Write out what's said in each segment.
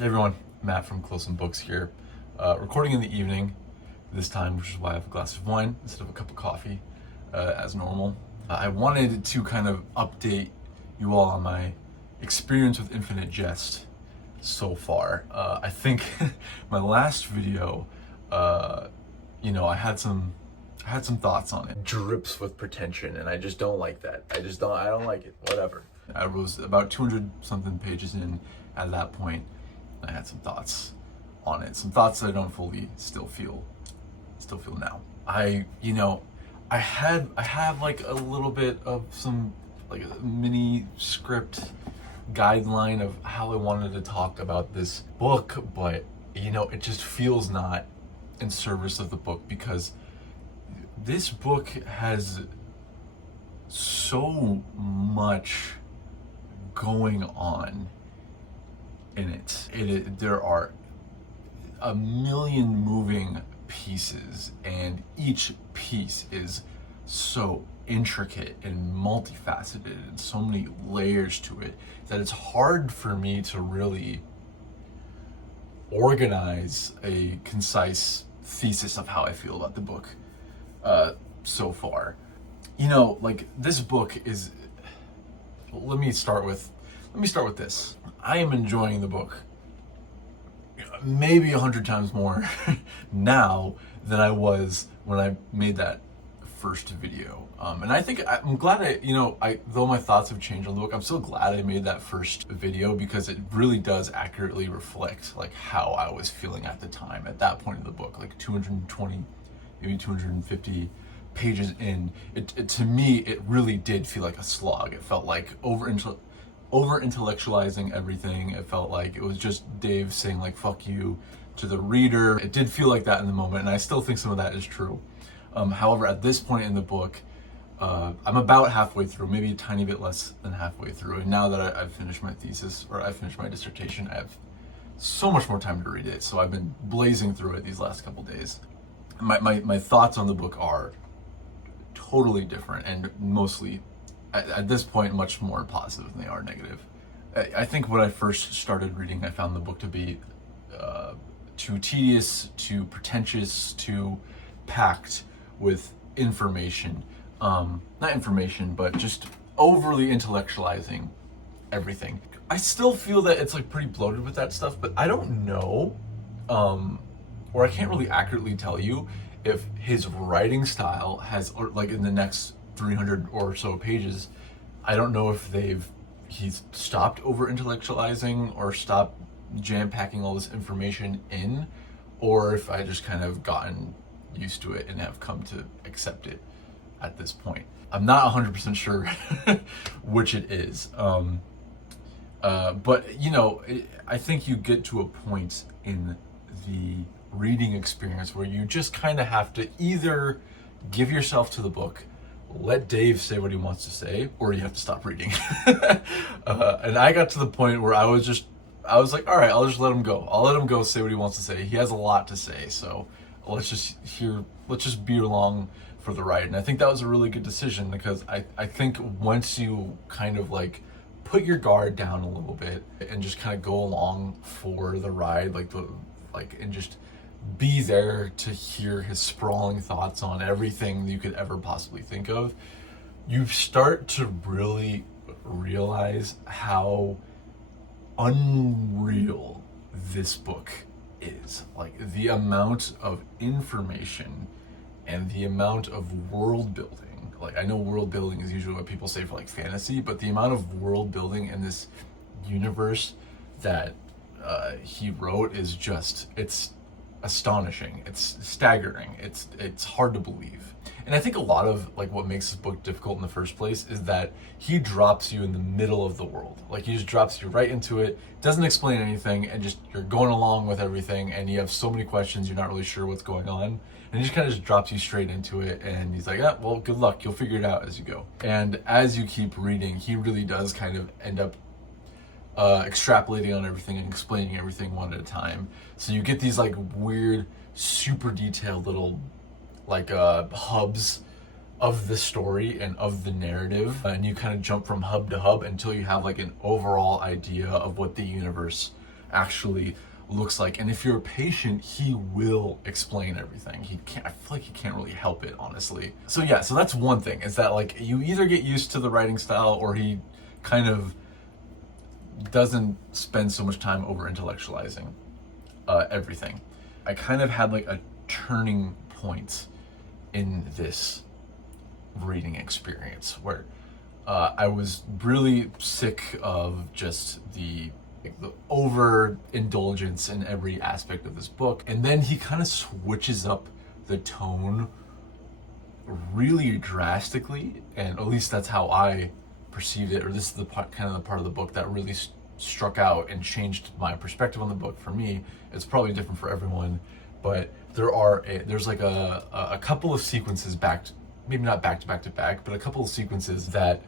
Hey everyone, Matt from Close and Books here. Recording in the evening this time, which is why I have a glass of wine instead of a cup of coffee, as normal. I wanted to kind of update you all on my experience with Infinite Jest so far. I think my last video, I had some thoughts on it. Drips with pretension, and I just don't like that. I don't like it. Whatever. I was about 200 something pages in at that point. I had some thoughts on it, some thoughts that I don't fully still feel now. I have like a little bit of some, like a mini script guideline of how I wanted to talk about this book, but it just feels not in service of the book, because this book has so much going on in it. There are a million moving pieces, and each piece is so intricate and multifaceted and so many layers to it that it's hard for me to really organize a concise thesis of how I feel about the book so far. Like, this book is, let me start with this. I am enjoying the book maybe 100 times more now than I was when I made that first video. And I'm glad though my thoughts have changed on the book, I'm so glad I made that first video, because it really does accurately reflect like how I was feeling at the time, at that point in the book, like 220, maybe 250 pages in. It to me, it really did feel like a slog. It felt like over intellectualizing everything. It felt like it was just Dave saying like fuck you to the reader. It did feel like that in the moment, and I still think some of that is true. However, at this point in the book, I'm about halfway through, maybe a tiny bit less than halfway through, and now that I've finished my thesis, or I've finished my dissertation, I have so much more time to read it, so I've been blazing through it these last couple days. My thoughts on the book are totally different, and mostly at this point much more positive than they are negative. I think when I first started reading, I found the book to be too tedious, too pretentious, too packed with information. Not information, but just overly intellectualizing everything. I still feel that it's like pretty bloated with that stuff, but I don't know, or I can't really accurately tell you if his writing style has, or like in the next 300 or so pages, I don't know if he's stopped over intellectualizing or stopped jam-packing all this information in, or if I just kind of gotten used to it and have come to accept it at this point. I'm not 100% sure which it is. But I think you get to a point in the reading experience where you just kind of have to either give yourself to the book, let Dave say what he wants to say, or you have to stop reading. And I got to the point where I was like, all right, I'll just let him go. I'll let him go say what he wants to say. He has a lot to say, so let's just be along for the ride. And I think that was a really good decision, because I think once you kind of like put your guard down a little bit and just kind of go along for the ride, and just be there to hear his sprawling thoughts on everything you could ever possibly think of, you start to really realize how unreal this book is. Like, the amount of information and the amount of world building. Like, I know world building is usually what people say for like fantasy, but the amount of world building in this universe that he wrote is just, it's astonishing. It's staggering. It's hard to believe. And I think a lot of like what makes this book difficult in the first place is that he drops you in the middle of the world. Like, he just drops you right into it, doesn't explain anything, and just you're going along with everything, and you have so many questions, you're not really sure what's going on, and he just kind of just drops you straight into it, and he's like, yeah, well, good luck, you'll figure it out as you go. And as you keep reading, he really does kind of end up extrapolating on everything and explaining everything one at a time. So you get these like weird, super detailed little like hubs of the story and of the narrative, and you kind of jump from hub to hub until you have like an overall idea of what the universe actually looks like. And if you're patient, he will explain everything. I feel like he can't really help it, honestly. So yeah, so that's one thing, is that like you either get used to the writing style, or he kind of doesn't spend so much time over intellectualizing everything. I kind of had like a turning point in this reading experience where I was really sick of just the overindulgence in every aspect of this book. And then he kind of switches up the tone really drastically, and at least that's how I perceived it, or this is the part, kind of the part of the book that really struck out and changed my perspective on the book for me. It's probably different for everyone, but there's like a couple of sequences maybe not back to back, but a couple of sequences that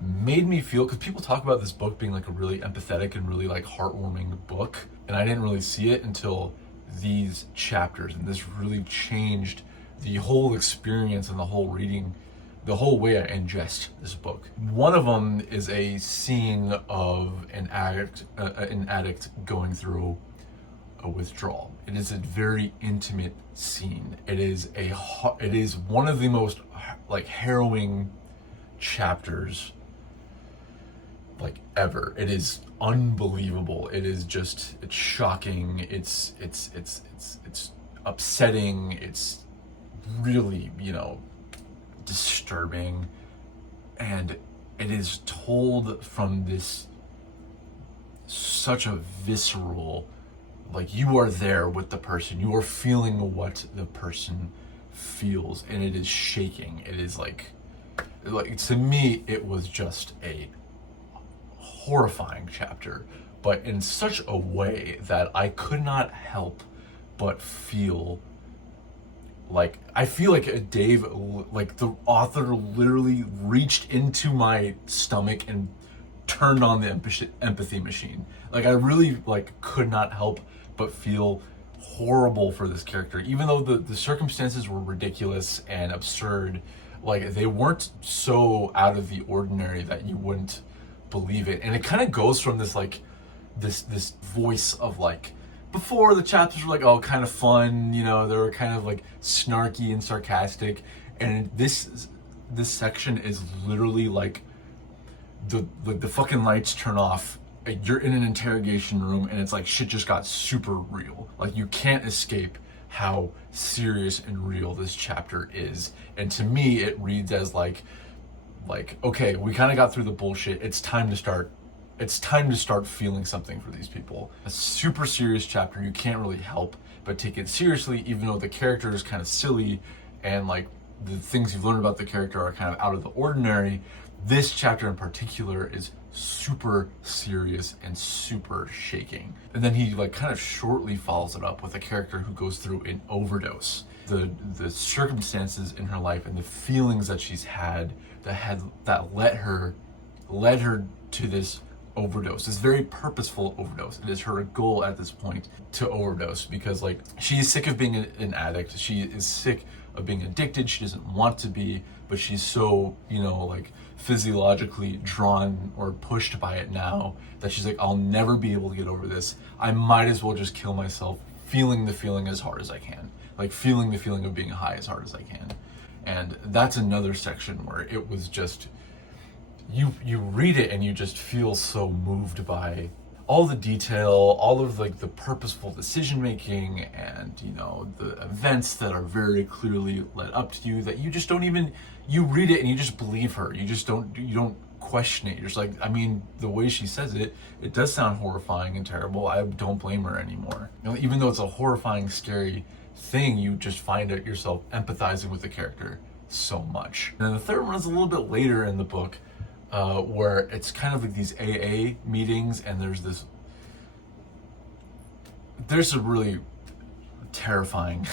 made me feel, because people talk about this book being like a really empathetic and really like heartwarming book, and I didn't really see it until these chapters, and this really changed the whole experience and the whole reading, the whole way I ingest this book. One of them is a scene of an addict going through a withdrawal. It is a very intimate scene. It is one of the most like harrowing chapters like ever. It is unbelievable. It is just, it's shocking. It's upsetting. It's really, disturbing, and it is told from this such a visceral, like you are there with the person, you are feeling what the person feels, and it is shaking. It is like to me it was just a horrifying chapter, but in such a way that I could not help but feel like, I feel like Dave, like the author literally reached into my stomach and turned on the empathy machine. Like I really like could not help but feel horrible for this character, even though the circumstances were ridiculous and absurd. Like they weren't so out of the ordinary that you wouldn't believe it. And it kind of goes from this like this voice of like, before the chapters were like, oh, kind of fun, they were kind of like snarky and sarcastic, and this section is literally like the fucking lights turn off, you're in an interrogation room, and it's like shit just got super real. Like you can't escape how serious and real this chapter is. And to me it reads as like okay, we kind of got through the bullshit, it's time to start feeling something for these people. A super serious chapter, you can't really help but take it seriously, even though the character is kind of silly and like the things you've learned about the character are kind of out of the ordinary. This chapter in particular is super serious and super shaking. And then he like kind of shortly follows it up with a character who goes through an overdose. The circumstances in her life and the feelings that she's had that led her to this overdose, this very purposeful overdose. It is her goal at this point to overdose, because like she's sick of being an addict. She is sick of being addicted. She doesn't want to be, but she's so, like physiologically drawn or pushed by it now that she's like, I'll never be able to get over this. I might as well just kill myself, feeling the feeling as hard as I can. Like feeling the feeling of being high as hard as I can. And that's another section where it was just, you read it and you just feel so moved by all the detail, all of like the purposeful decision making, and the events that are very clearly led up to you, that you just don't even, you read it and you just believe her. You don't question it. You're just like, I mean, the way she says it does sound horrifying and terrible. I don't blame her anymore. Even though it's a horrifying, scary thing, you just find it yourself empathizing with the character so much. And then the third one is a little bit later in the book, where it's kind of like these AA meetings, and there's a really terrifying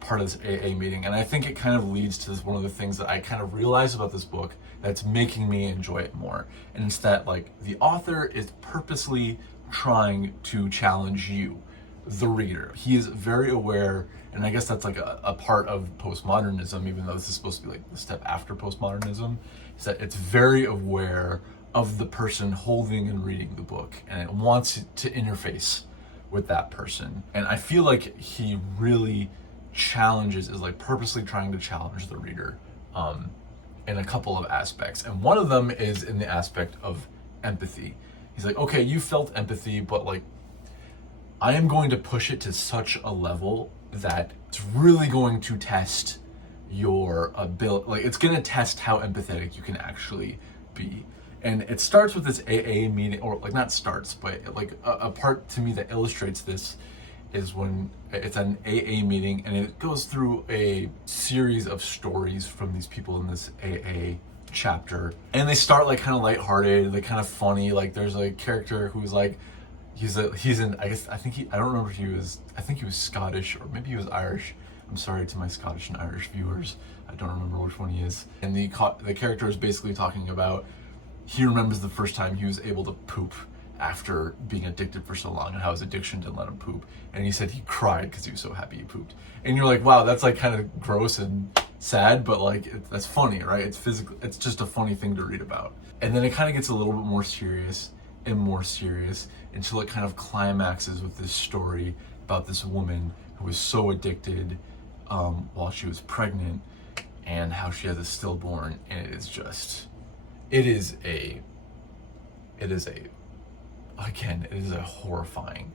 part of this AA meeting, and I think it kind of leads to one of the things that I kind of realized about this book that's making me enjoy it more. And it's that like the author is purposely trying to challenge you, the reader. He is very aware, and I guess that's like a part of postmodernism, even though this is supposed to be like the step after postmodernism, is that it's very aware of the person holding and reading the book, and it wants to interface with that person. And I feel like he really is like purposely trying to challenge the reader in a couple of aspects. And one of them is in the aspect of empathy. He's like, okay, you felt empathy, but like, I am going to push it to such a level that it's really going to test your ability. Like, it's going to test how empathetic you can actually be. And it starts with this AA meeting, or like not starts, but like a part to me that illustrates this is when it's an AA meeting, and it goes through a series of stories from these people in this AA chapter. And they start like kind of lighthearted, like kind of funny. Like there's a character who's like, I don't remember if I think he was Scottish, or maybe he was Irish. I'm sorry to my Scottish and Irish viewers. I don't remember which one he is. And the character is basically talking about, he remembers the first time he was able to poop after being addicted for so long, and how his addiction didn't let him poop. And he said he cried because he was so happy he pooped. And you're like, wow, that's like kind of gross and sad, but like that's funny, right? It's physical. It's just a funny thing to read about. And then it kind of gets a little bit more serious and more serious until it kind of climaxes with this story about this woman who was so addicted while she was pregnant, and how she has a stillborn. And it is a horrifying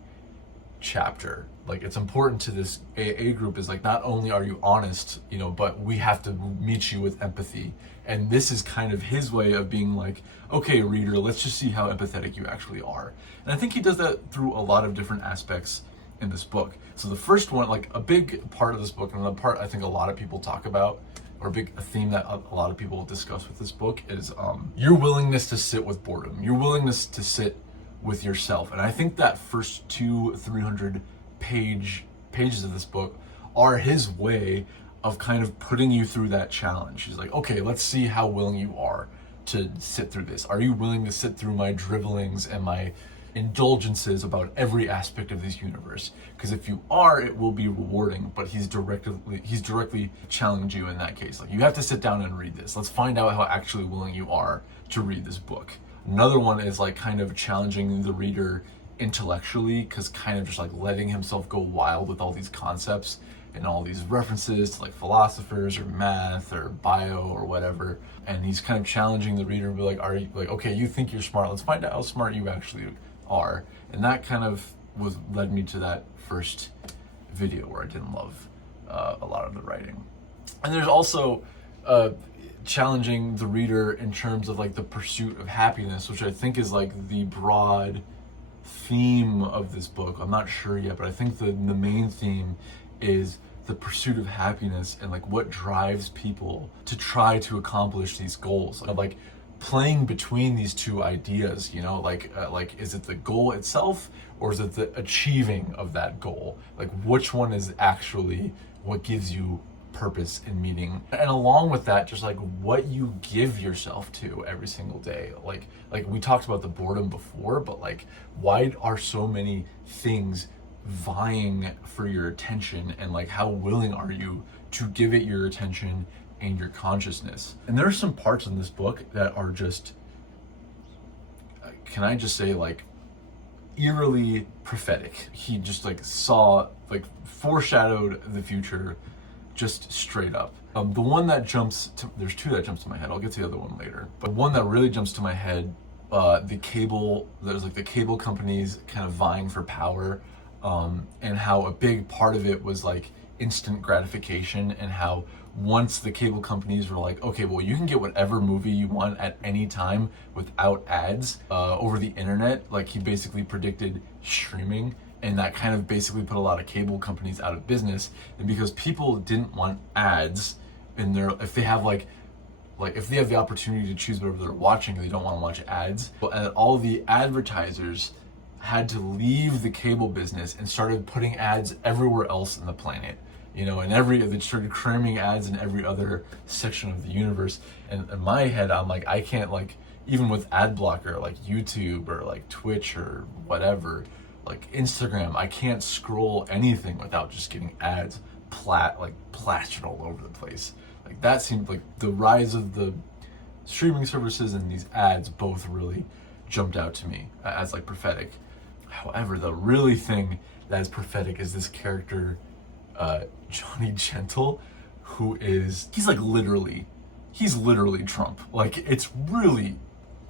chapter. Like, it's important to this AA group is like, not only are you honest, but we have to meet you with empathy. And this is kind of his way of being like, okay, reader, let's just see how empathetic you actually are. And I think he does that through a lot of different aspects in this book. So the first one, like a big part of this book, and the part I think a lot of people talk about, or a theme that a lot of people discuss with this book, is your willingness to sit with boredom, your willingness to sit with yourself. And I think that first 300 pages of this book are his way of kind of putting you through that challenge. He's like, okay, let's see how willing you are to sit through this. Are you willing to sit through my dribblings and my indulgences about every aspect of this universe? Because if you are, it will be rewarding. But he's directly challenging you in that case. Like, you have to sit down and read this. Let's find out how actually willing you are to read this book. Another one is like kind of challenging the reader intellectually, because kind of just like letting himself go wild with all these concepts and all these references to like philosophers or math or bio or whatever. And he's kind of challenging the reader to be like, are you like, okay, you think you're smart, let's find out how smart you actually are. And that kind of led me to that first video where I didn't love a lot of the writing. And there's also challenging the reader in terms of like the pursuit of happiness, which I think is like the broad theme of this book. I'm not sure yet, but I think the main theme is the pursuit of happiness, and like what drives people to try to accomplish these goals. Like playing between these two ideas, like is it the goal itself, or is it the achieving of that goal? Like, which one is actually what gives you purpose and meaning? And along with that, just like what you give yourself to every single day. Like we talked about the boredom before, but like, why are so many things vying for your attention, and like how willing are you to give it your attention and your consciousness? And there are some parts in this book that are just, can I just say, like eerily prophetic. He just like foreshadowed the future just straight up. The one that there's two that jumps to my head. I'll get to the other one later. But one that really jumps to my head, there's like the cable companies kind of vying for power, and how a big part of it was like instant gratification, and how once the cable companies were like, okay, well, you can get whatever movie you want at any time without ads over the internet. Like, he basically predicted streaming, and that kind of basically put a lot of cable companies out of business. And because people didn't want ads in their, if they have if they have the opportunity to choose whatever they're watching, they don't want to watch ads. And all the advertisers had to leave the cable business and started putting ads everywhere else in the planet. They started cramming ads in every other section of the universe. And in my head, I'm like, I can't, like, even with ad blocker, like YouTube or like Twitch or whatever, like Instagram, I can't scroll anything without just getting ads plastered all over the place. Like, that seemed like the rise of the streaming services and these ads both really jumped out to me as like prophetic. However, the really thing that is prophetic is this character, Johnny Gentle, he's literally Trump. Like, it's really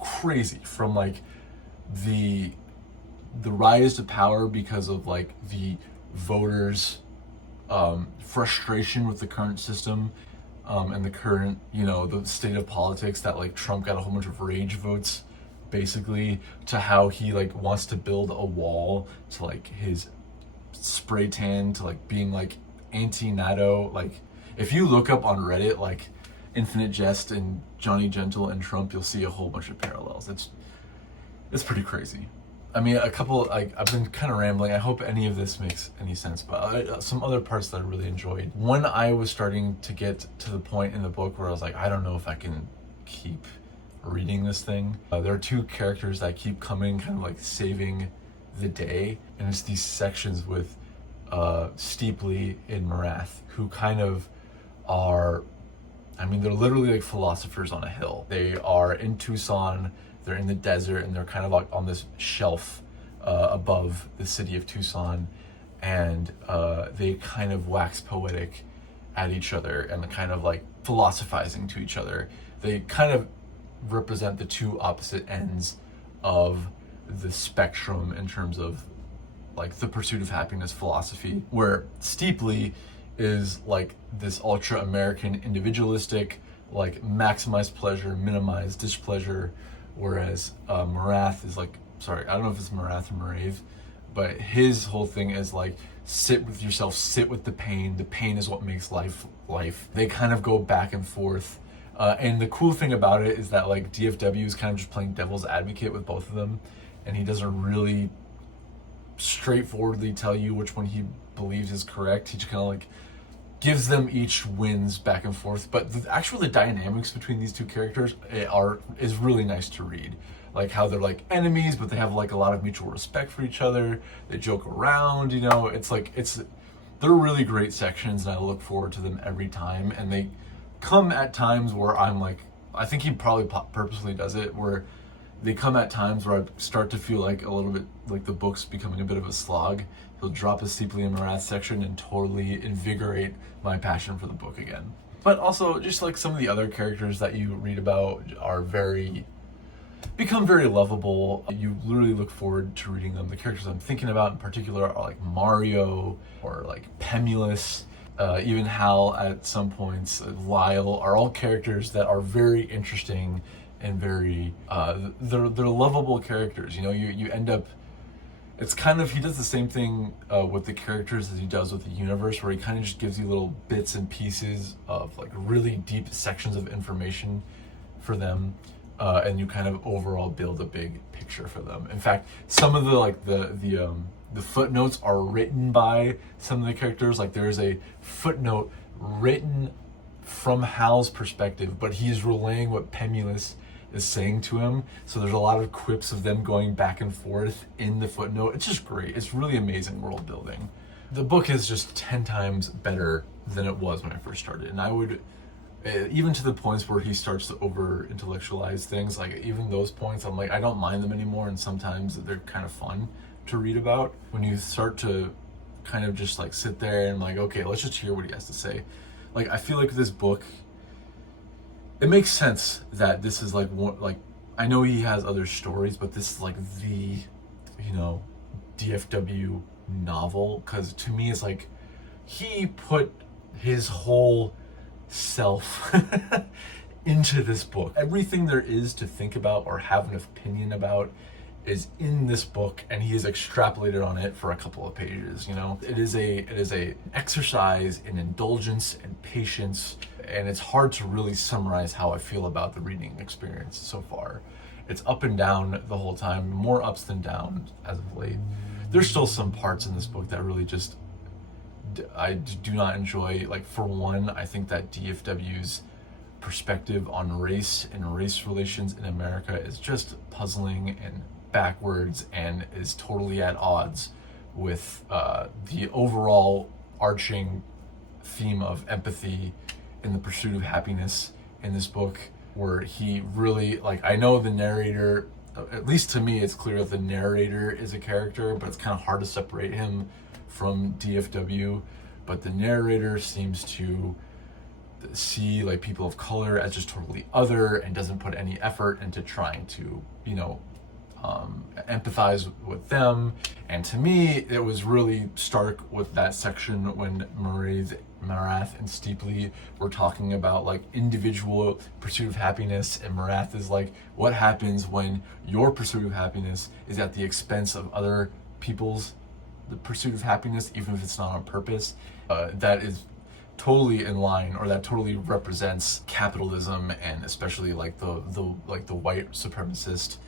crazy, from like the rise to power because of like the voters' frustration with the current system, and the current, the state of politics, that like Trump got a whole bunch of rage votes, basically, to how he like wants to build a wall to like his spray tan, to like being like anti-NATO. Like, if you look up on Reddit like Infinite Jest and Johnny Gentle and Trump, you'll see a whole bunch of parallels. It's pretty crazy. I mean, I've been kind of rambling. I hope any of this makes any sense, but some other parts that I really enjoyed. When I was starting to get to the point in the book where I was like, I don't know if I can keep reading this thing. There are two characters that keep coming, kind of like saving the day, and it's these sections with Steeply and Morath, who kind of are, I mean, they're literally like philosophers on a hill. They are in Tucson, they're in the desert, and they're kind of like on this shelf above the city of Tucson, and they kind of wax poetic at each other and kind of like philosophizing to each other. They kind of represent the two opposite ends of the spectrum in terms of like the pursuit of happiness philosophy, where Steeply is like this ultra American individualistic, like maximize pleasure, minimize displeasure, whereas Morath is like, sorry, I don't know if it's Morath or Marave, but his whole thing is like, sit with yourself, sit with the pain is what makes life. They kind of go back and forth, and the cool thing about it is that like DFW is kind of just playing devil's advocate with both of them, and he doesn't really straightforwardly tell you which one he believes is correct. He just kind of like gives them each wins back and forth. But the dynamics between these two characters is really nice to read. Like how they're like enemies, but they have like a lot of mutual respect for each other. They joke around, they're really great sections, and I look forward to them every time. And they come at times where I'm like, I think he probably purposely does it, where they come at times where I start to feel like a little bit like the book's becoming a bit of a slog. He'll drop a Steeply and Morath section and totally invigorate my passion for the book again. But also, just like some of the other characters that you read about become very lovable. You literally look forward to reading them. The characters I'm thinking about in particular are like Mario or like Pemulus, even Hal at some points, Lyle, are all characters that are very interesting and very they're lovable characters. You end up, it's kind of, he does the same thing with the characters as he does with the universe, where he kind of just gives you little bits and pieces of like really deep sections of information for them, and you kind of overall build a big picture for them. In fact, some of the footnotes are written by some of the characters. Like there is a footnote written from Hal's perspective, but he's relaying what Pemulus is saying to him. So there's a lot of quips of them going back and forth in the footnote. It's just great. It's really amazing world building. The book is just 10 times better than it was when I first started. And I would, even to the points where he starts to over intellectualize things, like even those points, I'm like, I don't mind them anymore. And sometimes they're kind of fun to read about. When you start to kind of just like sit there and like, okay, let's just hear what he has to say. Like, I feel like this book, it makes sense that this is like one, like, I know he has other stories, but this is like the, DFW novel, because to me it's like he put his whole self into this book. Everything there is to think about or have an opinion about is in this book, and he has extrapolated on it for a couple of pages. It is a exercise in indulgence and patience, and it's hard to really summarize how I feel about the reading experience so far. It's up and down the whole time, more ups than downs as of late. There's still some parts in this book that really just I do not enjoy. Like, for one, I think that DFW's perspective on race and race relations in America is just puzzling and backwards, and is totally at odds with the overall arching theme of empathy and the pursuit of happiness in this book. where he really, like, I know the narrator, at least to me, it's clear that the narrator is a character, but it's kind of hard to separate him from DFW. But the narrator seems to see like people of color as just totally other and doesn't put any effort into trying to, empathize with them. And to me, it was really stark with that section when Marath and Steeply were talking about like individual pursuit of happiness, and Marath is like, what happens when your pursuit of happiness is at the expense of other people's the pursuit of happiness, even if it's not on purpose? That is totally in line, or that totally represents capitalism, and especially like the white supremacist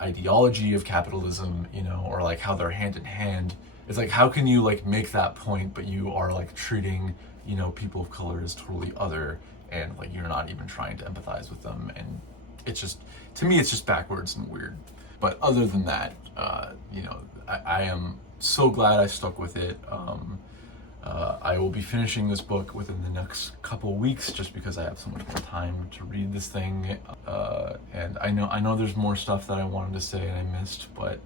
ideology of capitalism, or like how they're hand in hand. It's like, how can you like make that point, but you are like treating people of color as totally other, and like you're not even trying to empathize with them. And it's just, to me, it's just backwards and weird. But other than that, I am so glad I stuck with it. I will be finishing this book within the next couple weeks, just because I have so much more time to read this thing. And I know there's more stuff that I wanted to say and I missed, but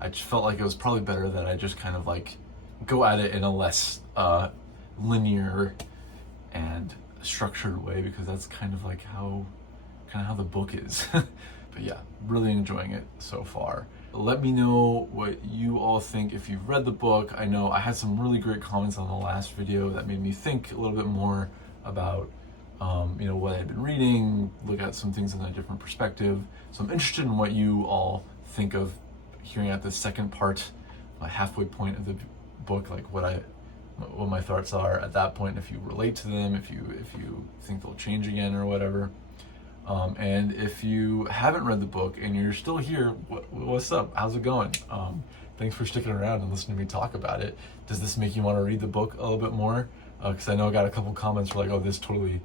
I just felt like it was probably better that I just kind of like go at it in a less linear and structured way, because that's kind of how the book is. But yeah, really enjoying it so far. Let me know what you all think if you've read the book. I know I had some really great comments on the last video that made me think a little bit more about what I've been reading, look at some things in a different perspective. So I'm interested in what you all think of hearing at the second part, my halfway point of the book, like what my thoughts are at that point, if you relate to them, if you think they'll change again or whatever. And if you haven't read the book and you're still here, what's up? How's it going? Thanks for sticking around and listening to me talk about it. Does this make you want to read the book a little bit more? Because I know I got a couple comments where like, oh, this totally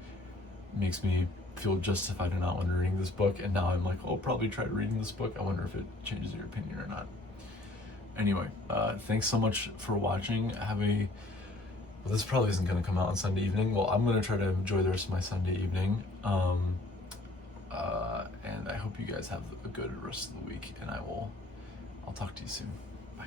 makes me feel justified in not wanting to read this book. And now I'm like, oh, I'll probably try reading this book. I wonder if it changes your opinion or not. Anyway, thanks so much for watching. Well, this probably isn't going to come out on Sunday evening. Well, I'm going to try to enjoy the rest of my Sunday evening. And I hope you guys have a good rest of the week, and I'll talk to you soon. Bye.